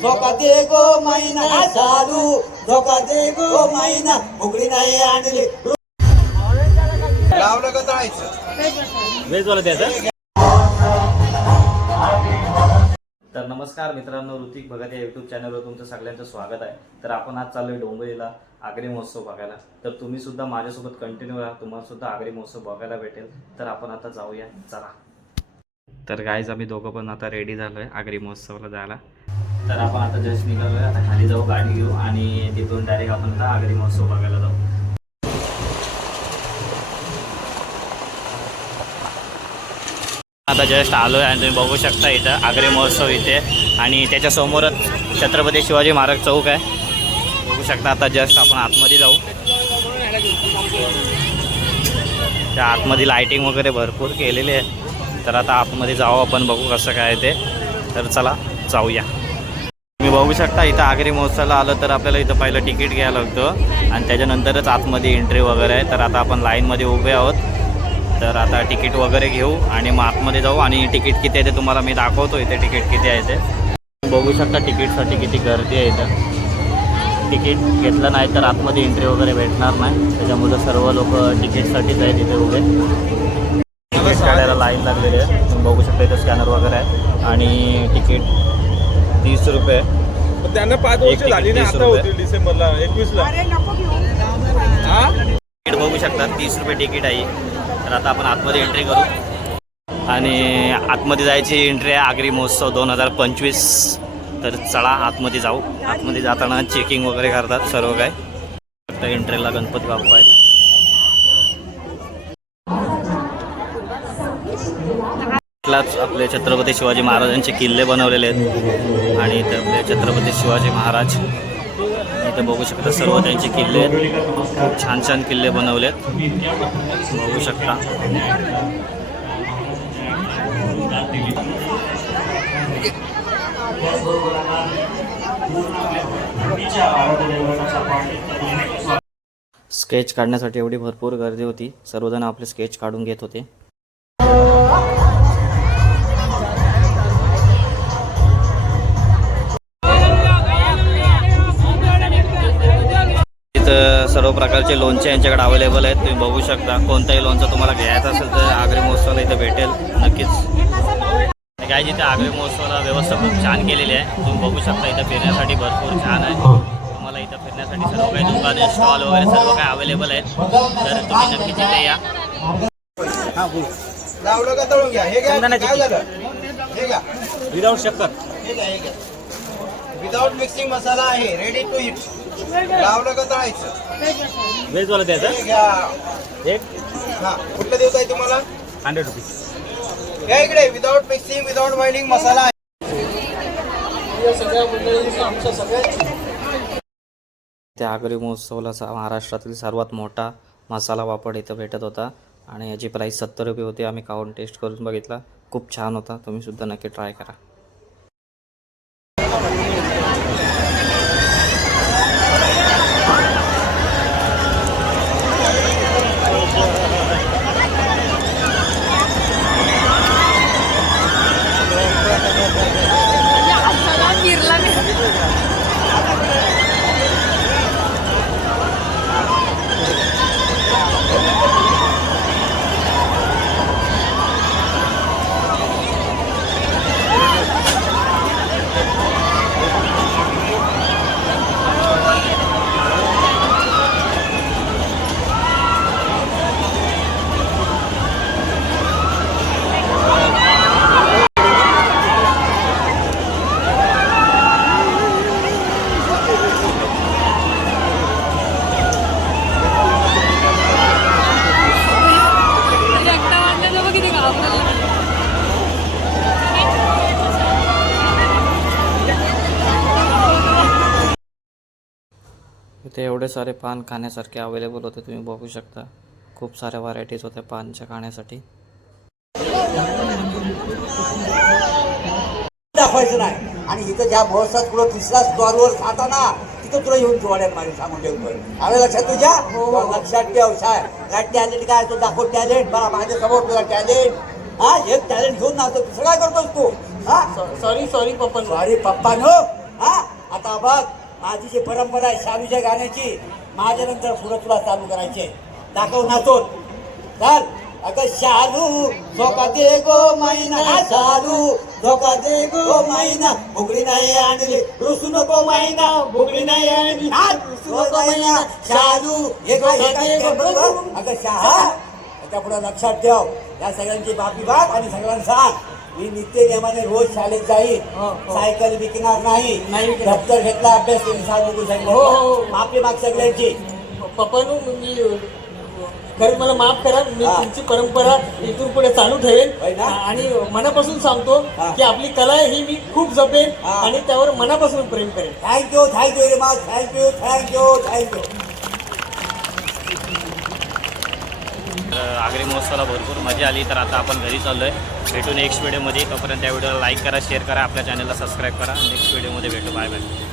झोका दे गो महिना चालू, झोका दे गो महिना उघडी नाही आणली. लावलं का जायचं वेज वाला द्यायचं. तर नमस्कार मित्रांनो, ऋतिक भगत या यूट्यूब चॅनलवर तुमचं सगळ्यांचं स्वागत आहे. तर आपण आज चाललोय डोंबिवलीला आगरी महोत्सव बघायला. तर तुम्ही सुद्धा माझ्यासोबत कंटिन्यू राहा, तुम्हाला सुद्धा आगरी महोत्सव बघायला भेटेल. तर आपण आता जाऊया, चला. तर गाईज आम्ही दोघं पण आता रेडी झालोय आगरी महोत्सवाला जायला. तर आपण आता जस्ट निघालोय, आता खाली जाऊ, गाडी घेऊ आणि तिथून डायरेक्ट आपण आता आगरी महोत्सव बघायला जाऊ. आता जस्ट आलोय आणि तुम्ही बघू शकता इथं आगरी महोत्सव इथे, आणि त्याच्या समोरच छत्रपती शिवाजी महाराज चौक आहे. बघू शकता. आता जस्ट आपण आतमध्ये जाऊ. त्या आतमध्ये लाइटिंग वगैरे भरपूर केलेली आहे. तर आता आतमध्ये जाऊ आपण, बघू कसं काय ते. तर चला जाऊया. तुम्ही बघू शकता इथं आगरी महोत्सवाला आलं तर आपल्याला इथं पहिलं तिकीट घ्यायला लागतं आणि त्याच्यानंतरच आतमध्ये एंट्री वगैरे आहे. तर आता आपण लाईनमध्ये उभे आहोत. तर आता तिकीट वगैरे घेऊ आणि मग आतमध्ये जाऊ, आणि तिकीट किती आहे ते तुम्हाला मी दाखवतो. इथे तिकीट किती आहे ते बघू शकता. तिकीटसाठी किती गर्दी आहे इथं. तिकीट घेतलं नाही तर आतमध्ये एंट्री वगैरे भेटणार नाही, त्याच्यामुळे सर्व लोक तिकीटसाठीच आहेत इथे उभे. तिकीट काढायला लाईन लागलेली आहे. तुम्ही बघू शकता इथं स्कॅनर वगैरे आहे आणि तिकीट 30 रुपये. त्यांना 5 वर्ष झाली ना, आता होतील डिसेंबरला 21ला. तिकीट बघू शकता 30 रुपये तिकीट आहे. तर आता आपण आतमध्ये एंट्री करू आणि आतमध्ये जायची एंट्री आहे आगरी महोत्सव 2025. तर चला आतमध्ये जाऊ. आतमध्ये जाताना चेकिंग वगैरे करतात सर्व काय. फक्त एंट्रीला गणपती बाप्पा आहेत. इथलाच आपले छत्रपती शिवाजी महाराजांचे किल्ले बनवलेले आहेत आणि इथे आपले छत्रपती शिवाजी महाराज इथे बघू शकता. सर्व त्यांचे किल्ले आहेत. खूप छान छान किल्ले बनवलेत, बघू शकता. स्केच काढण्यासाठी एवढी भरपूर गर्दी होती. सर्वजण आपले स्केच काढून घेत होते. सर्व प्रकारचे लोणचे यांच्याकडे अवेलेबल आहेत. तुम्ही बघू शकता. कोणताही लोणचं तुम्हाला घ्यायचं असेल तर आगरी महोत्सवाला इथे भेटेल नक्कीच. काय जिथे आगरी महोत्सवाला व्यवस्था खूप छान केलेली आहे. तुम्ही बघू शकता. इथं फिरण्यासाठी भरपूर छान आहे. तुम्हाला इथं फिरण्यासाठी सर्व काही दुकाने, स्टॉल वगैरे सर्व काही अवेलेबल आहेत. तर तुम्ही नक्कीच इथे या. लावलं का तळून घ्या. हे घ्या. काय झालं? हे घ्या. विदाऊट शक्कर. हे घ्या. हे घ्या. विदाउट मिक्सिंग मसाला आहे, रेडी टू इट. लावलं का तळायचं. वेज वाला द्यायचं. हे घ्या. एक हा, कुठलं देऊ काय तुम्हाला? 100 रुपीज. या इकडे. विदाउट मिक्सिंग, विदाउट बाइंडिंग मसाला आहे. त्या आगरी महोत्सवाला महाराष्ट्रातील सर्वात मोठा मसाला वापड इथं भेटत होता आणि याची प्राईस 70 रुपये होती. आम्ही खाऊन टेस्ट करून बघितला, खूप छान होता. तुम्ही सुद्धा नक्की ट्राय करा. इथे एवढे सारे पान खाण्यासारखे अवेलेबल होते. तुम्ही बघू शकता. खूप साऱ्या व्हरायटीज होत्या पानच्या खाण्यासाठी. दाखवायचं नाही. आणि इथं ज्या महोत्सवात तुला तिसऱ्या द्वारवर खाताना तिथं तुला येऊन जोड्यात माझे सांगून ठेवतोय. आलं लक्षात तुझ्या? लक्षात ठेव. काय टॅलेंट काय तो दाखव. टॅलेंट मला माझ्या समोर तुझा टॅलेंट. हा, एक टॅलेंट घेऊन ना. दुसरं काय करतोस तू? हा, सॉरी पप्पा. सॉरी पप्पा नो. हा, आता बघ माझी जी परंपरा आहे शालूच्या गाण्याची माझ्यानंतर पुढे तुला चालू करायचे दाखव नाचून चाल अगं शालू धोका दे गो मैना शालू धोका दे गो मैना भुगडी नाही आणली रुसू नको मैना भुगडी नाही आणली रुसू नको मैना शालू हे काय अगं शहा त्याच्या पुढे लक्षात ठेव या सगळ्यांची बापी बाग आणि सगळ्यांना सांग मी नित्य नियमाने रोज शाळेत जाईल सायकल विकणार नाही दप्तर घेतला अभ्यास केली सांगितलं माफी माग सगळ्यांची पप्पानू मी खरं मला माफ करा मी तुमची परंपरा इथून पुढे चालू ठेवेन आणि मनापासून सांगतो की आपली कला आहे ही मी खूप जपेन आणि त्यावर मनापासून प्रेम करेन. थँक्यू रे मग थँक्यू. आगरी महोत्सवाला भरपूर मजा आली. तर आता आपण घरी चाललोय. भेटू नेक्स्ट व्हिडिओमध्ये. तोपर्यंत त्या व्हिडिओला लाईक करा, शेअर करा, आपल्या चॅनलला सबस्क्राईब करा. नेक्स्ट व्हिडिओमध्ये भेटू. Bye bye.